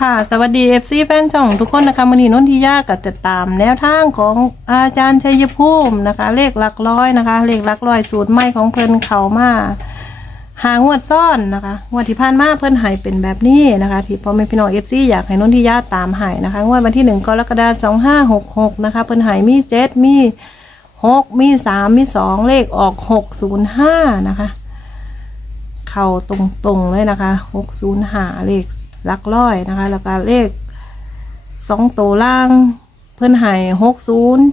ค่ะ สวัสดี FC แฟนช่องทุกคนนะคะมือนีนนทิยาก็จะตาม แนวทางของอาจารย์ชัยภูมินะคะ เลขหลักร้อยนะคะ เลขหลักร้อยสูตรใหม่ของเพิ่นเขามาหางวดซ่อนนะคะงวดที่ผ่านมาเพิ่นหายเป็นแบบนี้นะคะ ที่พ่อแม่พี่น้อง FC อยากให้นนทิยาตามหายนะคะงวดวันที่หนึ่งกรกฎาคมสองห้าหกหกนะคะเพิ่นหายมีเจ็ดมีหกมีสามมีสองเลขออกหกศูนย์ห้านะคะ เข้าตรงๆเลยนะคะหกศูนย์หาเลข ลักร้อยนะคะ แล้วก็เลขสองตัวล่าง เพื่อนหายหกศูนย์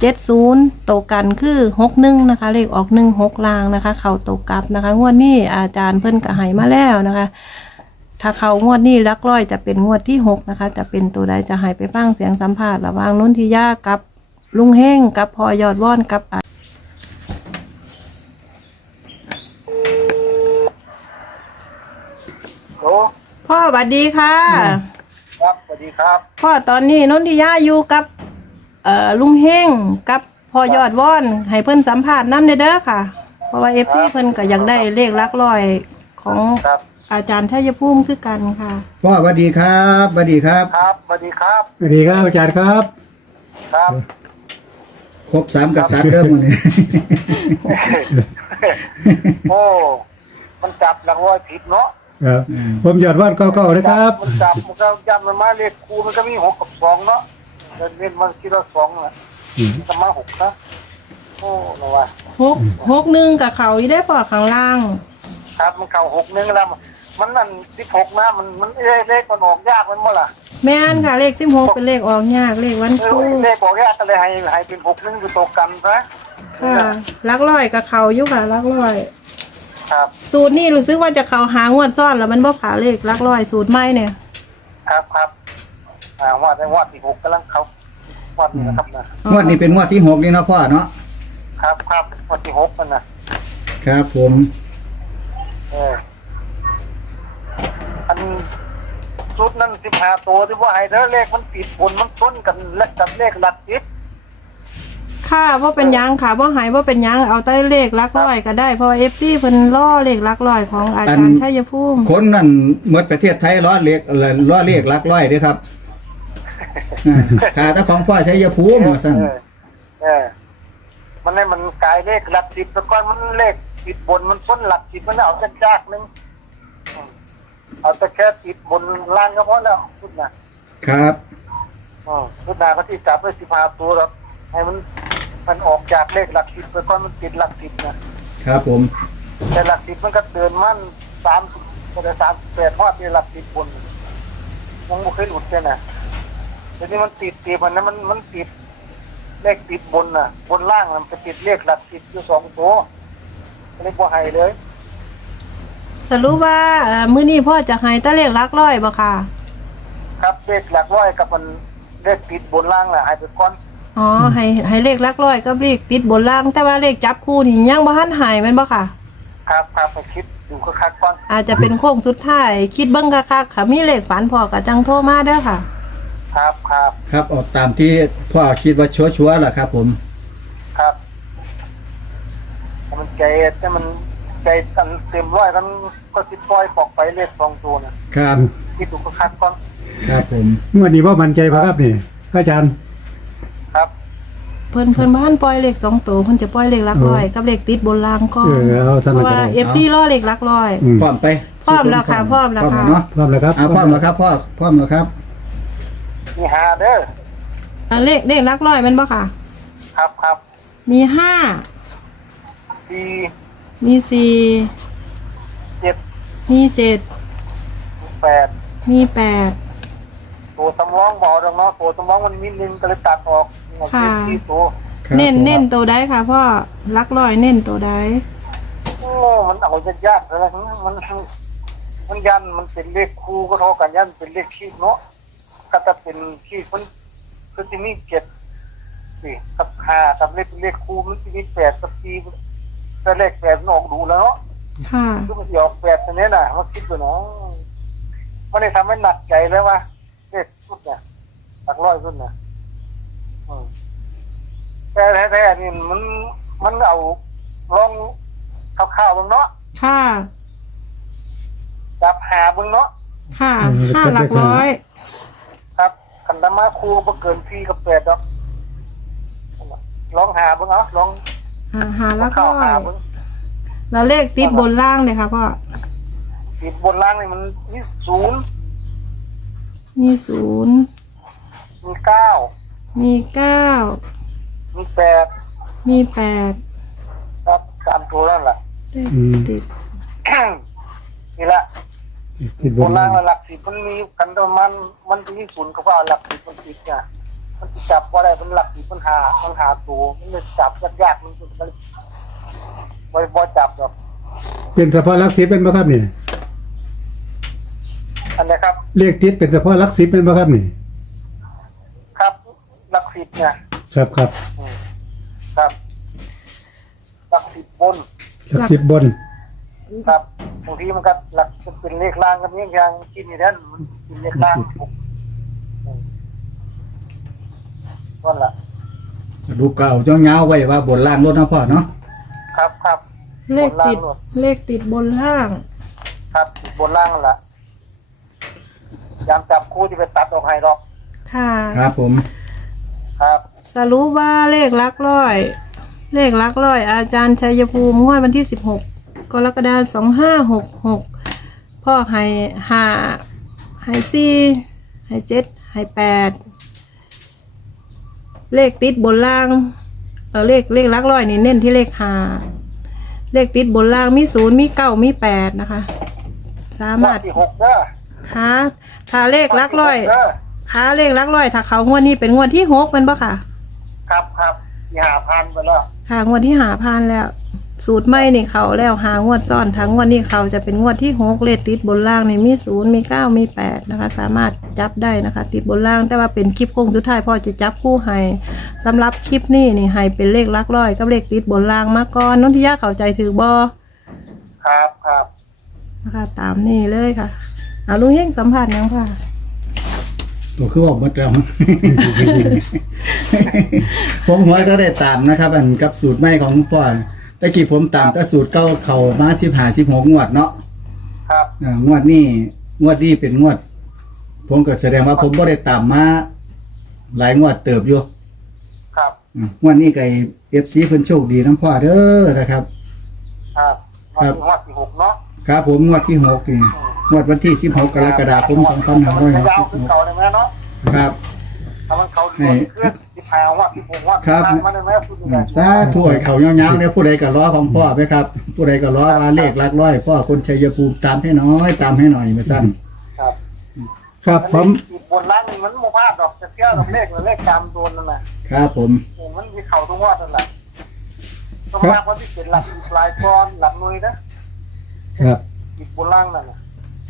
เจ็ดศูนย์โตวกันคือหกหนึ่งนะคะ เลขออกหนึ่งหกล่างนะคะ เข่าโตวกลับนะคะงวดนี้อาจารย์เพื่อนก็หายมาแล้วนะคะ ถ้าเขางวดนี้ลักร้อยจะเป็นงวดที่หกนะคะ จะเป็นตัวใดจะหายไปฟังเสียงสัมภาษณ์ระหว่างนุ่นทิยากับลุงเฮงกับพอยอดว่อนกับอา โอ้ พ่อสวัสดีค่ะ ครับสวัสดีครับ พ่อตอนนี้นนทิยาอยู่กับ เอ่อลุงเฮงกับพ่อยอดว่อน ให้เพิ่นสัมภาษณ์น้ำเด้อค่ะ เพราะว่าเอฟซีเพิ่นก็อยากได้เลขหลักร้อยของครับ อาจารย์ชัยภูมิคือกันค่ะ พ่อสวัสดีครับสวัสดีครับครับสวัสดีครับสวัสดีครับอาจารย์ครับ ครับครบสามกษัตริย์เริ่มอนี้ โอ้มันจับหลังร้อยผิดเนาะ ครับผมยอดวาดเก้าๆนะครับมันจับมันก็ยันมันมาเลขคูมันก็มีหกกับสองเนาะเดินเล่นมันคิดว่าสองนะมันก็มาหกนะโอ้นะว่าหกหกหนึ่งกับเขาอยู่ได้พอข้างล่าง ครับมันเข่าหกนึงแล้วมันนั่นที่หกนะมันมันเลขเลขมันออกยากมันเมื่อล่ะแม่นค่ะเลขสิบหกเป็นเลขออกยากเลขวันเอครูอเลขออกยากก็เลยให้ให้เป็นหกนึงคือตกกันซะค่ะหลักร้อยกับเขาอยู่ค่ะหลักร้อย ครับ สูตรนี่รู้สึกว่าจะเขาหางวดซ่อนแล้วมันบ่ผ่าเลขหลักร้อยสูตรใหม่เนี่ยครับครับอ่าวัดในวัดที่หกกำลังเขาวัดนี่นะครับนะงวดนี้เป็นงวดที่หกนี่เนาะพ่อเนาะครับครับวันที่หกมันนะครับผมเอออันชุดนั้นสิบห้าตัวที่ว่าให้เด้อเลขมันติดบนมันต้นกันและกับเลขหลักสิบ ค่ะว่าเป็นหยังค่ะว่าหายว่าเป็นหยังเอาใต้เลขหลักร้อยก็ได้เพราะเอฟซีเพิ่นล่อเลขหลักร้อยของอาจารย์ชัยภูมิคนนั่นหมดประเทศไทยล้อเลียกล้อเรียกลักร้อยเด้วยครับอ่าขาแตาของพ่อชัยภูมิว่าสั่นเออเออ มันให้มันกลายเลขหลักสิบแต่ก่อนมันเลขติดบนมันต้นหลักสิบมันเอาจักยากๆนึงอืมเอาแต่แค่ติดบนล่างก็พอแล้วชุดน่ะครับ อืมชุดหนาก็ที่จับไว้สิบห้าตัวครับให้มัน มันออกจากเลขหลักสิบแต่ก่อนมันติดหลักสิบนะครับผม แต่หลักสิบมันก็เดินมันสามก็ได้สามแปดทอดในหลักสิบบนยังไม่เคยหลุดเลยนะทีนี้มันติดติดมันนะมันมันติดเลขติดบนน่ะ บนล่างน่ะมันจะติดเลขหลักสิบอยู่สองตัวเลขบัวไฮเลยสรุปว่าเอ่อมื้อนี้พ่อจะให้แตะเลขหลักร้อยบ่ค่ะ ครับเลขหลักร้อยกับมันเลขติดบนล่างน่ะหายไปก่อน อ๋อให้ให้เลขหลักร้อยกับเลขติดบนล่าง แต่ว่าเลขจับคู่นี่ยังบ่ทันหายแม่นบ่ค่ะ ครับครับไปคิดดูก็คักก่อนอาจจะเป็นโค้งสุดท้ายคิดเบิ่งคักๆค่ะมีเลขฝันพอก็จังโทรมาเด้อค่ะ ครับครับครับออกตามที่พ่อคิดว่าชัวร์ๆล่ะครับ ผมครับแต่มันใจแต่มันใจกันเต็มร้อยกันก็สิปล่อยปอกไปเลขสองตัวน่ะครับ คิดดูก็คักก่อนครับผมงวดนี้ว่ามันใจปะครับนี่อาจารย์ครับ เพิ่นเพิ่นบ่ทันปล่อยเลขสองตัวเพิ่นจะปล่อยเลขหลักร้อยกับเลขติดบนล่างก่อนเออเอาเพสมัราะครว่ากัน FC รอเลขหลักร้อย อืมพร้อมไปพร้อมแล้วค่ะพร้อมแล้วค่ะ เนาะพร้อมแล้วครับเอาพร้อมแล้วครับพ่อพร้อมแล้วครับ มีหาเด้ออ่าเลขเลขหลักร้อยแม่นบ่ค่ะ ครับครับมีห้าสี่มีสี่เจ็ดมีเจ็ดแปดมีแปด ตัวสำรองบอกดังเนาะตัวสำรองมันมีหนึ่งก็เลยตัดออกเอาค่ะเป็นที่ตัวครับเน้นผมเน้นตัวใดค่ะพ่อลักร้อยเน้นตัวใดโอ้มันเอาจะยากเลยมันมันมันยันมันเป็นเลขคู่ก็เท่ากันยันเป็นเลขคีดเนาะก็จะเป็นคีดมันก็จะมีเจ็ดสี่กับห้ากับเลขเลขคู่มันจะมีแปดกับสี่แต่เลขแปดมันออกดูแล้วเนาะ ค่ะคือมันสิออกแปดตัวนี้น่ะมันคิดดูเนาะมันได้ทำให้หนักใจเลยว่าเลข สุดเนี่ยหลักร้อยสุดเนี่ยอืมแต่แท้ๆนี่มันมันเอาลองข้าวๆบ้างเนาะค่ะจับหาบ้างเนาะค่ะห้าหลักร้อยดมาครูบ่เกิน4กับ8ดอกลองหาเบิ่งเอาลองอ่าหาลักเข้าร้อหายเบิ่งแล้วเลขติดบนล่างเลยค่ะพ่อติดบนล่างนี่มันมีศูนย์ มีศูนย์มีเก้ามีเก้ามีแปดมีแปดครับสามตัวนั่นแหละ เลขอืม ติดนี่แหละติดบบนนล่าล่างงหลักสิบมันมีกันประมาณมันมีศูนย์ก็ว่าหลักสิบมันติดเนี่ยมันสิจับว่าได้เป็นหลักสิบมันหามันหาตัวมันเลยจับยากๆมันมันบ่บ่จับหรอกเป็นเฉพาะหลักสิบเป็นบ่ครับนี่อันนี้ครับ เลขติดเป็นเฉพาะหลักสิบเป็นบ่ครับนี่ ครับหลักสิบเนี่ยครับครับอืมครับหลักสิบบนหลักสิบบน ครับบางทีมันก็หลักจะเป็นเลขล่างกันเนี่ยอย่างกินนี่นั่นมันเป็นเลขล่างอืมนั่นแหละดูเก่าเจ้าเงาไว้ว่าบนล่างรถนะพ่อเนาะครับครับเลขติด บนล่างเลขติดบนล่าง ครับบนล่างนั่นแหละ ยามจับคู่ที่ไปตัดออกให้หรอกค่ะ ครับผม ครับสรุปว่าเลขลักร้อย เลขลักร้อย อาจารย์ชัยภูมิงวดวันที่สิบหกกรกฎาคมสองห้าหกหกพ่อให้ห้าให้สี่ให้เจ็ดให้แปดเลขติดบนล่าง เออเลขเลขลักร้อยนี่เน้นที่เลขห้าเลขติดบนล่างมีศูนย์มีเก้ามีแปดนะคะ สามารถ ที่หกเด้อ ค้าถ้าเลขลักร้อยเด้อค้าเลขลักร้อย ถ้าเขางวดนี้เป็นงวดที่หกเป็นปะค่ะ ครับครับที่หาพันไปแล้วค่ะ งวดที่หาพานแล้ว สูตรไม่นี่เขาแล้วหางวดซ่อนทั้งงวดนี้เขาจะเป็นงวดที่หกเลขติดบนล่างนี่มีศูนย์มีเก้ามีแปดนะคะ สามารถจับได้นะคะ ติดบนล่างแต่ว่าเป็นคลิปโค้งสุดท้ายพ่อจะจับคู่ให้สำหรับคลิปนี้นี่ให้เป็นเลขลักร้อยกับเลขติดบนล่างมาก่อนนนทิยาเข้าใจถือบอครับครับนะคะ ตามนี่เลยค่ะ อาลุงเฮงสัมผัสยังค่ะตัวคือบอกหมดแล้ว ผมหัวก็ได้ตามนะครับ อันกับสูตรใหม่ของพ่อตะกี้ผมตามแต่สูตรเก้าเขามาสิบหาสิบหกงวดเนาะครับอ่างวดนี้งวดนี้เป็นงวด ผมก็แสดงว่าผมก็ได้ตามมาหลายงวดเติบอยู่ครับอ่างวดนี้ไก่เอฟซีเพิ่นโชคดีทั้งพ่อเด้อนะครับ ครับครับวันที่หกเนาะ ครับผมงวดที่หกนี่งวดวันที่สิบหกกรกฎาคมสองพันห้าร้อยหกยาวสิบขึ้นหกเก่าเลยไหมเนาะครับถ้ามันเขาดีขึ้นที่พายว่าที่ผมว่าครับทางมันได้ไหมพูดยังไงสาธุให้เขาเงาๆเนี่ยผู้ใดก็ล้อของพ่อไหมครับ ผู้ใดก็ล้อว่าเลขหลักร้อยพ่อคนชัยภูมิตามให้น้อย ตามให้หน่อยมาสั้นครับ ครับผมอีกบนล่างนี่มันโมพลาดดอกจะเที่ยวดอกเลขหรือเลขจำโดนนั่นแหละครับผมโอ้มันมีเข่าทุกงวดนั่นแหละต้องมากว่าที่เป็นหลักอีกหลายกรหลักหน่วยนะ ครับอีกบนล่างนั่นน่ะ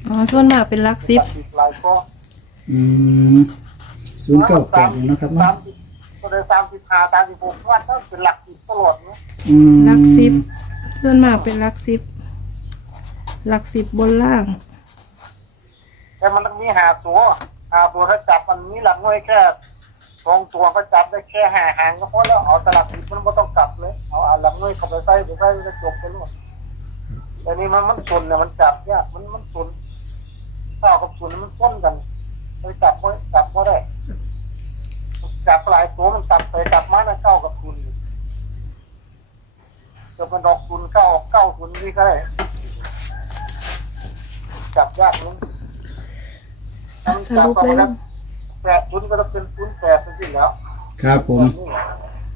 อ๋อส่วนมากเป็นลักซิหปลักอีกหลายกรอืมศูนย์เก้าแปดนะครับสาเนาะมสิบก็เลยสามสิบห้าสามสิบหกงวดต้องเป็นหลักอีกตลอดเนาะอืมลักซิปส่วนมากเป็นลักซิปลักซิปบนล่าง แต่มันต้องมีหาตัวหาตัวถ้าจับมันมีหลักหน่วยแค่สองตัวก็จับได้แค่หาหางก็พอแล้วเอาสลับอีกมันไม่ต้องกลับเลยเอาเอาหลักหน่วยเข้าไปใส่ไปใส่ก็จบไปแล้ว แต่นี่มันมันชนเนี่ยมันจับยากมันมันชนข้าวกับชนมันต้นกันไปจับไว้จับก็ได้จับหลายตัวมันจับไปจับมานะเก้ากับทุนจะมันดอกทุนเก้าออกเก้าทุนนี่ก็ได้จับยากนึงถ้ามันสจับรุปก็เลยมันนะแปดทุนก็ต้องเป็นทุนแปดจริงๆแล้วครับผม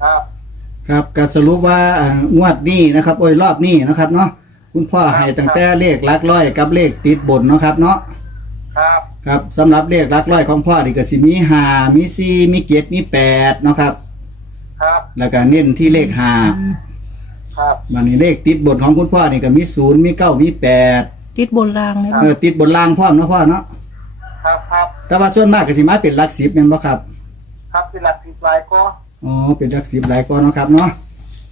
ครับครับการสรุปว่าอ่างวดนี้นะครับ โอ้ยรอบนี้นะครับเนาะ คุณพ่อให้ตั้งแต่เลขหลักร้อยกับเลขติดบนเนาะครับ เนาะครับครับสำหรับเลขหลักร้อยของพ่อนี่ก็สิมีห้ามีสี่มีเจ็ดมีแปดเนาะครับ ครับแล้วก็เน้นที่เลขห้าครับมันนี่เลขติดบนของคุณพ่อนี่ก็มีศูนย์มีเก้ามีแปดติดบนล่างเลยเออติดบนล่างพร้อมเนาะพ่อเนาะครับครับแต่ว่าส่วนมากก็สิมาเป็นหลักสิบแม่นบ่ครับ ครับเป็นหลักสิบลายก็อ๋อเป็นหลักสิบหลายก้อนเนาะครับเนาะ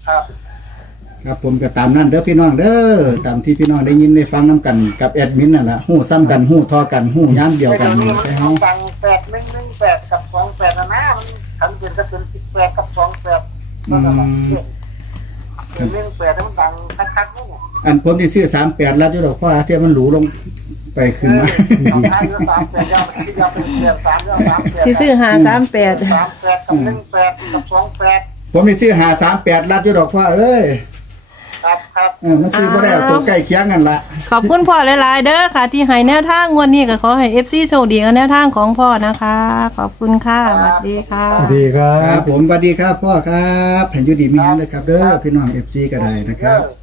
ครับ ครับผมก็ตามนั้นเด้อพี่น้องเด้อตามที่พี่น้องได้ยินได้ฟังนํกันกับแอดมินนั่นแหละฮู้ซ้ำกันฮู้ทอกันฮู้ย้ำเดียวกันไม่นี่มัใช่นเฮาฟังแปดหนึ่งหนึ่งแปดกับสองแปดนะนะมันขันเป็นก็เป็นสิบแปดกับสองแปดก็นั่นแหละเป็นหนึ่งแปดแล้วมันดังคักๆนู่นน่ะอันผมที่ซื้อ38แล้วอยู่ดอกพ่อเที่ยมันหรูลงไปขึ้นมาสองท้ายแล้วสามแปดยาวคิดยาวเป็นเดือนสามยาวสามแปดสิซื้อหาสามแปดสามแปดกับหนึ่งแปดกับสองแปดผมนี่ซื้อหาสามแปดลัดอยู่ดอกพ่อเอ้ย ครับครับ เออมันซื้อบ่ได้เอาตัวใกล้เคียงกันละขอบคุณพ่อหลายๆเด้อค่ะ ที่ให้แนวทางงวดนี้ก็ขอให้ FC โชคดีกับแนวทางของพ่อนะคะ ขอบคุณค่ะสวัสดีค่ะ สวัสดีครัครับ บผมสวัสดีครับพ่อครับแผ่นอยูดีมีฮันเลยครับเด้อพี่น้องเอฟซีก็ได้นะครับ เออ